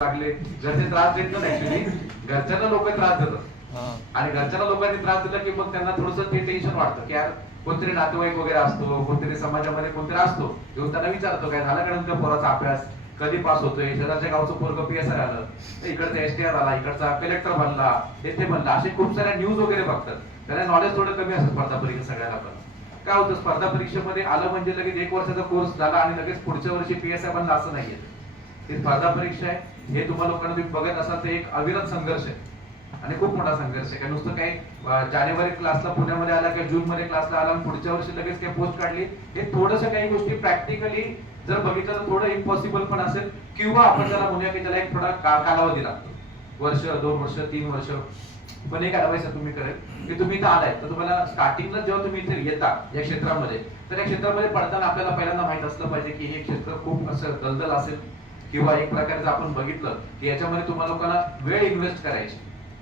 लागले घरचे त्रास देत नाही, ऍक्च्युली घरच्यांना लोक त्रास देतात आणि घरच्यांना लोकांनी त्रास दिला की मग त्यांना थोडंसं ते टेन्शन वाटतं की यार कोणतरी नातेवाईक वगैरे असतो, कोणतरी समाजामध्ये कोणतरी असतो, येऊन त्यांना विचारतो काय झाला का तुमच्या पोराचा अभ्यास, कधी पास होतोय, शेजारच्या गावचं पोरग पीएसआय आलं, इकडचा एसटीआर आला, इकडचा कलेक्टर बनला, येथे बनला, असे खूप साऱ्या न्यूज वगैरे बघतात. त्यांना नॉलेज थोडं कमी असतं स्पर्धा परीक्षा सगळ्यांना. पण काय होतं स्पर्धा परीक्षेमध्ये आलं म्हणजे लगेच 1 वर्षाचा कोर्स झाला आणि लगेच पुढच्या वर्षी पीएसआय बनला असं नाहीये. ही स्पर्धा परीक्षा आहे, हे तुम्हाला लोकांना तुम्ही बघत असाल तर एक अविरत संघर्ष आहे आणि खूप मोठा संघर्ष आहे. काय नुसतं काही जानेवारी क्लासला पुण्यामध्ये आला किंवा जून मध्ये क्लासला आला आणि पुढच्या वर्षी लगेच काही पोस्ट काढली, हे थोडंसं काही गोष्टी प्रॅक्टिकली जर बघितलं तर थोडं इम्पॉसिबल पण असेल किंवा आपण त्याला म्हणूया की त्याला एक थोडा कालावधी लागतो, वर्ष 2 वर्ष 3 वर्ष. पण एक ऍडवाइस तुम्ही करेल की तुम्ही इथं आलाय तर तुम्हाला स्टार्टिंगला जेव्हा तुम्ही इथे येता या क्षेत्रामध्ये, तर या क्षेत्रामध्ये पडताना आपल्याला पहिल्यांदा माहित असलं पाहिजे की हे क्षेत्र खूप असं दलदल असेल किंवा एक प्रकारचं आपण बघितलं की याच्यामध्ये तुम्हाला लोकांना वेळ इन्व्हेस्ट करायची.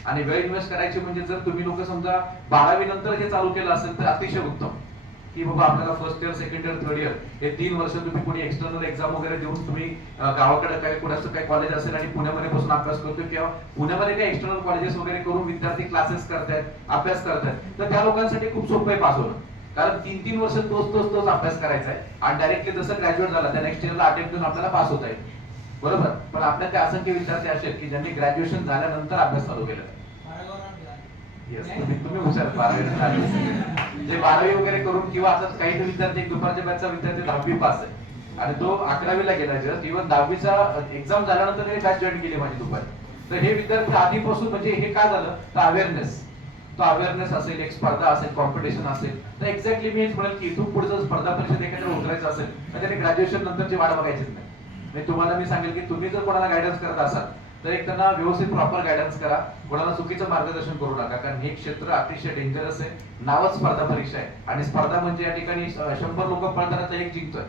आणि वेळ इन्व्हेस्ट करायची म्हणजे जर तुम्ही लोक समजा 12वी नंतर हे चालू केलं असेल तर अतिशय उत्तम, की बाबा आपल्याला first year, second year, third year हे 3 वर्ष तुम्ही कोणी एक्सटर्नल एक्झाम वगैरे देऊन तुम्ही गावाकडे काय कुणाचं काही कॉलेज असेल आणि पुण्यामध्ये बसून अभ्यास करतोय किंवा पुण्यामध्ये काही एक्सटर्नल कॉलेजेस वगैरे करून विद्यार्थी क्लासेस करतायत, अभ्यास करतायत, तर त्या लोकांसाठी खूप सोपं आहे पास होणं. कारण 3-3 वर्ष तोच अभ्यास करायचा आहे आणि डायरेक्टली जसं ग्रॅज्युएट झाला त्या नेक्स्ट इयरला अटेम्प्ट देऊन आपल्याला पास होता येईल, बरोबर. पण आपल्या ते असंख्य विद्यार्थी असे की ज्यांनी ग्रॅज्युएशन झाल्यानंतर अभ्यास चालू केला. तुम्ही हुशार 12वी जे 12वी वगैरे करून किंवा आता काही विद्यार्थी दुपारच्या बॅचचा विद्यार्थी 10वी पास आहे आणि तो 11वीला गेला, जस्ट इव्हन 10वीचा एक्झाम झाल्यानंतर हे बॅच जॉईन केली माझी दुपारी. तर हे विद्यार्थी आधीपासून म्हणजे हे काय झालं तर अवेअरनेस, तो अवेअरनेस असेल, एक स्पर्धा असेल, कॉम्पिटिशन असेल, तर एक्झॅक्टली मी हेच म्हणेल की इथून पुढचं स्पर्धा परीक्षेत एखाद्या उतरायचं असेल तर त्याने ग्रॅज्युएशन नंतरची वाट बघायचीच नाही. तुम्हाला मी सांगेल की तुम्ही जर कोणाला गायडन्स करत असाल तर एक त्यांना व्यवस्थित प्रॉपर गायडन्स करा, कोणाला चुकीचं मार्गदर्शन करू नका, कारण हे क्षेत्र अतिशय डेंजरस आहे. नावच स्पर्धा परीक्षा आहे आणि स्पर्धा म्हणजे या ठिकाणी 100 लोक पळताना तर एक जिंकतोय.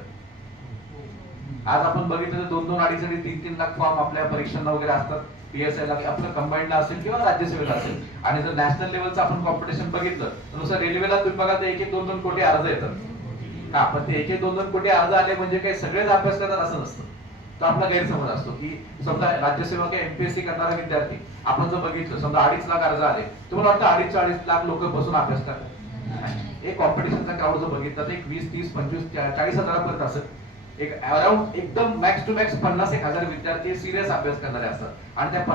आज आपण बघितलं तर 2-2, 2.5, 3-3 लाख फॉर्म आपल्या परीक्षांना वगैरे असतात, पीएसआय ला आपलं कंबाईंडला असेल किंवा राज्यसेवेला असेल. आणि जर नॅशनल लेवलचं आपण कॉम्पिटिशन बघितलं तर नुसतं रेल्वेला तुम्ही बघा तर 1-2 कोटी अर्ज येतात. हा, पण ते 1-2 कोटी अर्ज आले म्हणजे काही सगळेच अभ्यास करतात असं नसतं. तर आपला गैरसमज असतो की समजा राज्यसेवा किंवा एमपीएससी करणारा विद्यार्थी आपण जर बघितलं समजा 2.5 लाख अर्ज आले, तुम्हाला वाटतं 2.5-4.5 लाख लोक बसून अभ्यास करतात. एक कॉम्पिटिशनचा क्राऊड जर बघितला तर एक 20-30-25-40 हजारापर्यंत असेल. एक अराउंड एकदम मॅक्स टू मॅक्स 50-1,000 विद्यार्थी सिरियस अभ्यास करणारे असतात आणि त्या